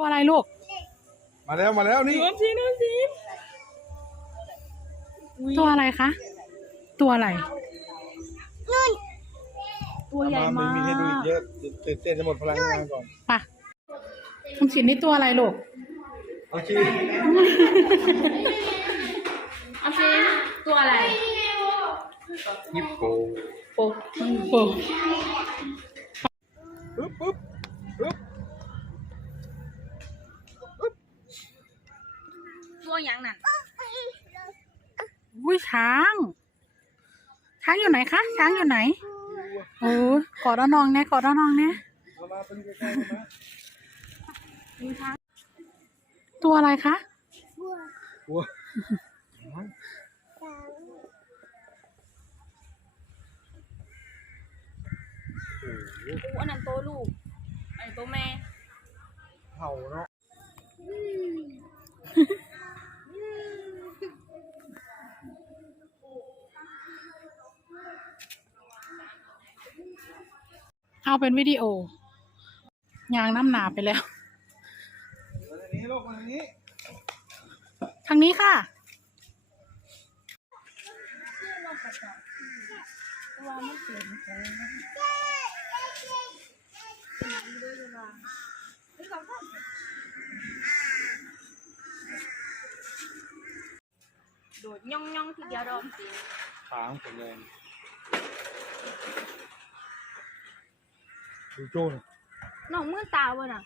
ตัวอะไรลูกมาแล้วมาแล้วนี่น้ำซีน้ำซีตัวอะไรคะ ตัวอะไรตัวใหญ่มามามีให้ดูอีกกเยอะตื่นเต้นจะหมดพลังงานก่อนปะคุณสินนี่ตัวอะไรลูกเอาชื่อน้ำซีตัวอะไรฮิปโปโป๊โป๊ปึ๊ ช้าง ช้างอยู่ไหนคะ ช้างอยู่ไหน โอ้กอดน้องเนี่ยกอดน้องเนี่ยเน้ตัวอะไรคะวัวอู้อันนั้นโตลูก อันนี้ตัวแม่เห่าเนาะ เอาเป็นวิดีโอยางน้ำหนาไปแล้วมาทางนี้ลูกมาทางนี้ทางนี้ค่ะตัวมันเสียงของโดดย่องย่องๆทีเดียวดอมสิ ขางผมแรง ดูโจ้หน่อยน้องมือตาบ่น่ะ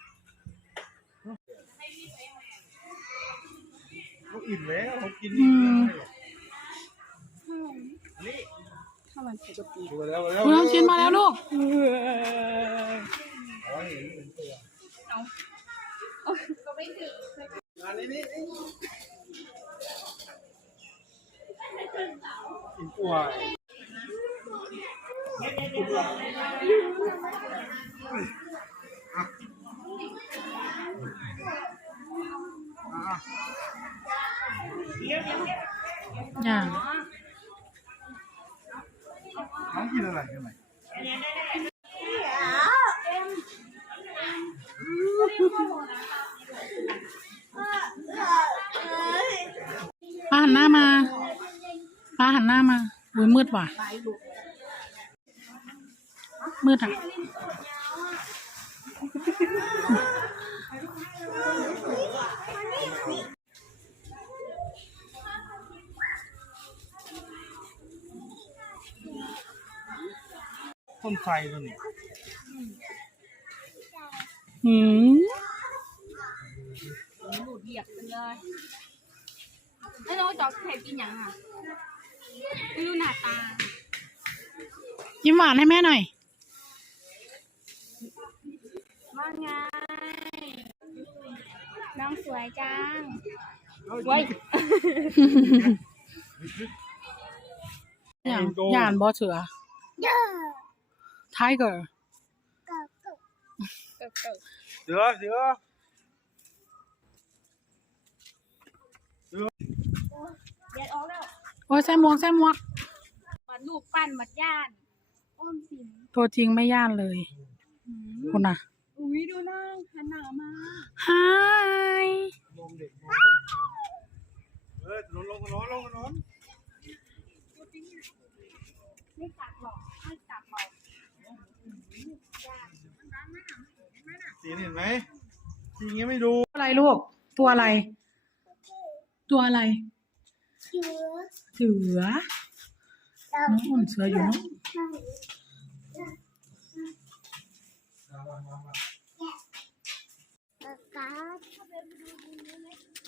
เขาอิ่มแล้วเขากินอืมนี่ถ้ามันปกติดูมาแล้วมาแล้วคุณน้องชิ้นมาแล้วลูกอ๋อเห็นเห็นตัวเอาอันนี้นี่นี่กินกล้ว ยอะอย่างน้องกินอะไรกันไหนป้าหันหน้ามาป้าหันหน้ามาอุ้ยมืดว่ะมืดอะ ต้นไทรตัวนี้หืมหลุดเหยียบกันเลยแล้วน้องจอกเทปกินยังอะดูหน้าตายิ้มหวานให้แม่หน่อย ว่าไง น้องสวยจังไว้อย่างย่านบอเสือ tiger เสือเสือเด็ดออกแล้วโอ้ยใส่หมวกใส่หมวกวัดรูปปั้นวัดย่าน อ้อมสินตัวจริงไม่ย่านเลยคุณน่ะ อุ้ยดูนั่งหันหน้ามา hi มองเด็กมองเด็กเออลงลงกันนอนลงกันนอไม่ตักหรอกไม่ตักหรอกสีเห็นไหมทีนี้ยไม่ดูอะไรลูก ตัวอะไร ตัวอะไร เสือ เสือน้องอุ่นเสืออยู่เนอะ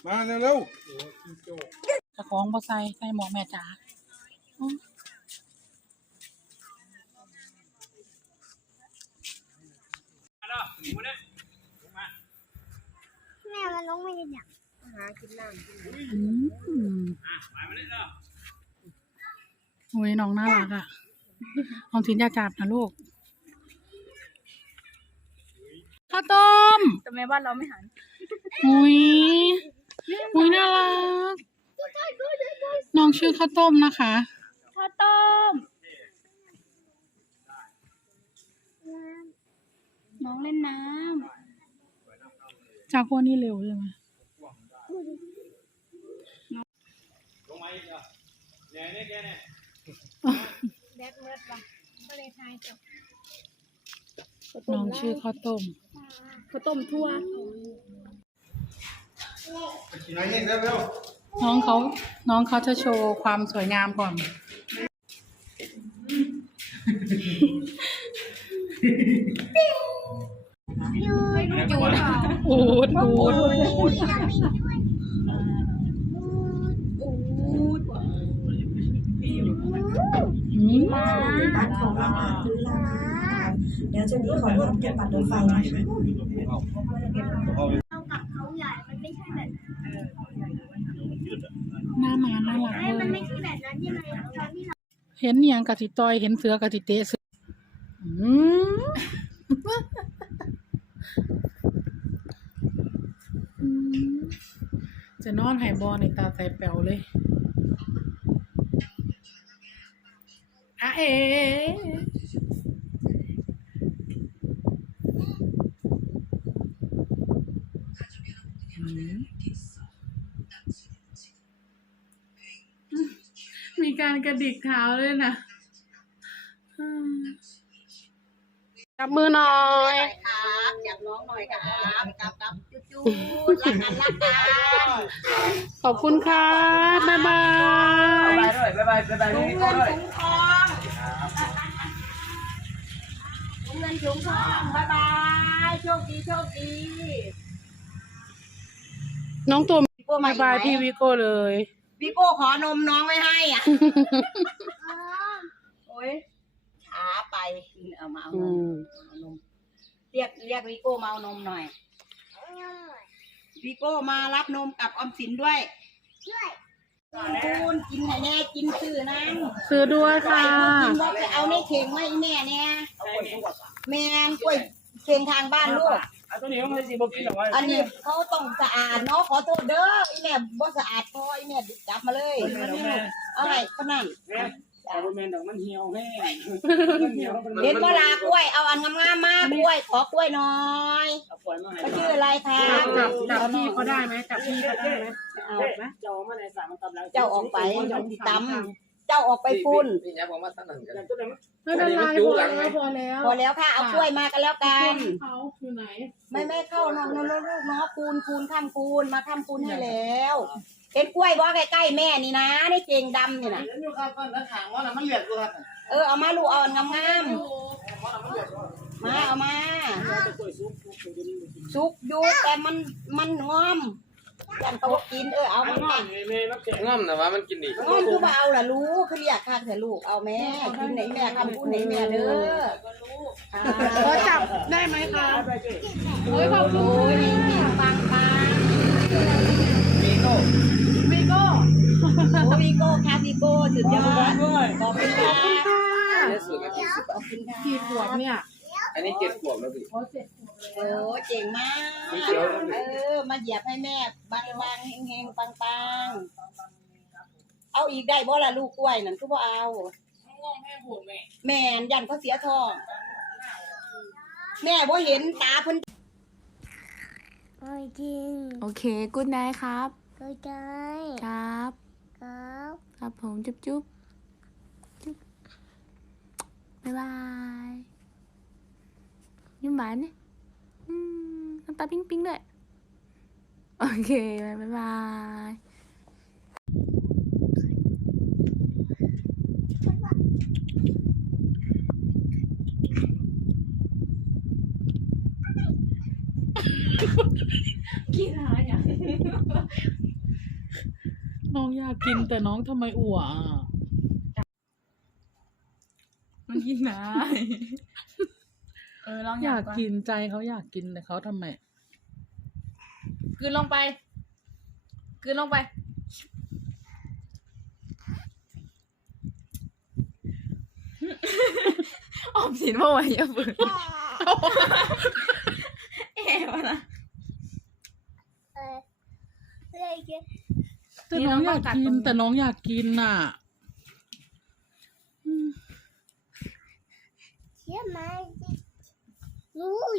มาเร็วเร็วจะคล้องบอใส่ใส่หมวกแม่จ๋าอื้อแม่มันลงไม่ได้เนี่ยอืมโอ้ยน้องน่ารักอะน้องทินอยากจับนะลูก ข้าวต้มแต่แม่บ้านเราไม่หันอุ้ยอุ้ยน่ารัก น้องชื่อข้าวต้มนะคะ ข้าวต้ม น้องเล่นน้ำจากพวกนี้เร็วใช่ไหมลงมาอีกเหรอเนี่ยเนี่ยแกเนี่ยแบกเมิดว่ะก็เลยทายจบน้องชื่อข้าวต้ม ข้าวต้มทั่วไปกินอะไรเนี่ยเร็วเร็วน้องเขาน้องเขาจะโชว์ความสวยงามก่อนยูยูจูดเปล่าอูดอูดยังมีด้วยอูดว่ะอืมบัตรของเราซื้อแล้วเดี๋ยวจะมีขอร่วมเก็บบัตรรถไฟนะคะ เอากับเขาใหญ่ มันไม่ใช่แบบหน้ามาน่ารักเลมันยไม่ใช่แบบนั้นที่มันตอนที่เราเห็นเนียงกะติต่อย เห็นเสือกะติเตะเสืออืมอืมจะนอนไหบอในตาใส่แป๋วเลยอะเออืมมี การกระดิกเท้าเลยนะอืมจับมือหน่อยครับจับน้องหน่อยครับกับกับจุ๊จูรักกันรักกันขอบคุณค่ะบ๊ายบายถุงเงินถุงทองถุงเงินถุงทองบายบายโชคดีโชคดีน้องตัวโก้มาบายบายพี่วิโก้เลย พี่โก้ขอนมน้องไม่ให้อะอ๋อโอ้ยช้าไปเอามาเอาอืนมมเอานม เรียกเรียกวิโก้มาเอานมหน่อยวิโก้มารับนมกับออมสินด้วยช่วยคุณกินไหนแน่กินซื้อนั่งซื้อด้วยค่ะกินว่าไปเอาในเข่งไว้แม่เนี่ยแม่นกล้วยเข่งทางบ้านลูก อันตัวนี้มันสิบ่กินหรอวะอันนี้เขาต้องสะอาดเนาะขอโทษเด้อไอแม่บ่สะอาดพอไอแม่จับมาเลยเอาไงขนาดแต่บ่แม่นดอกมันเหี่ยวแห้งเห็นบ่ลากล้วยเอาอันงามๆมากล้วยขอกล้วยหน่อยเอาปล่อยมาให้เขาชื่ออะไรคะจับจับพี่เขาได้ไหมจับพี่เขาได้ไหมเอาไหมเจ้ามาในสามมันกำลังเจ้าออกไปติดตำ เจ้าออกไปฟุ้นนี่เนี่ยผมว่าท่านหนึ่งกันตัวนี้ไม่เป็นไรพอแล้วพอแล้วพอแล้วค่ะเอากล้วยมากันแล้วกันเขาอยู่ไหนไม่ไม่เข้านอนนอนลูกเนาะคูณคูณข้ามคูณมาข้ามคูณให้แล้วเห็นกล้วยบ่ใกล้ๆแม่นี่นะนี่เจงดำนี่นะอยู่ครับก็ถามว่ามันเหลือกูครับเออเอามาลูกเอาอันงามๆมาเอามาสุกอยู่แต่มันมันงอม ยันเขาบอกกินเออเอามาแม่นักเตะง่อมนะว่ามันกินดีงอมคือว่าเอาล่ะลูกคือเรียกค่ะเถอะลูกเอาแม่กินไหนแม่คำพูดไหนแม่เด้อขอจับได้ไหมคะโอ้ยขอบคุณโอ้ยนี่ปังปังมีโก้วิโก้โอ้วีโก้ค่ะวีโก้สุดยอดขอบคุณค่ะได้สูตรกันที่สิบขอบคุณค่ะกี่ขวบเนี่ย อันนี้เจ็ดขวบแล้วพี่เขาเสร็จโอ้เจ๋งมากมีเขียว เออ มาเหยียบให้แม่บางบางๆเฮงๆปังปังๆ เอาอีกได้บ่ล่ะลูกกล้วยนั่นก็บ่เอา แม่นยันเขาเสียทอง แม่บ่เห็นตาเพิ่น โอ้ยจริงโอเคกูดไนครับ ก็ได้ครับ ครับครับผมจุ๊บจุ๊บจุ๊บบ๊ายบาย ยิ้มหวานเนี่ยอืมน้ำตาปิ๊งปิ๊งด้วย โอเค บ๊ายบายน้องอยากกินแต่น้องทำไมอ้วกอะมันกินได้ เออลองอยอากกกินใจเขาอยากกินแต่เขาทำไมกินลงไปกินลงไป ออมสินว่าไหวอย่าฝืนเอ๋วะนะ เออเลยกินแต่น้องอยากกินแต่น้องอยากกินน่ะเชื่อไหมลุย ลุย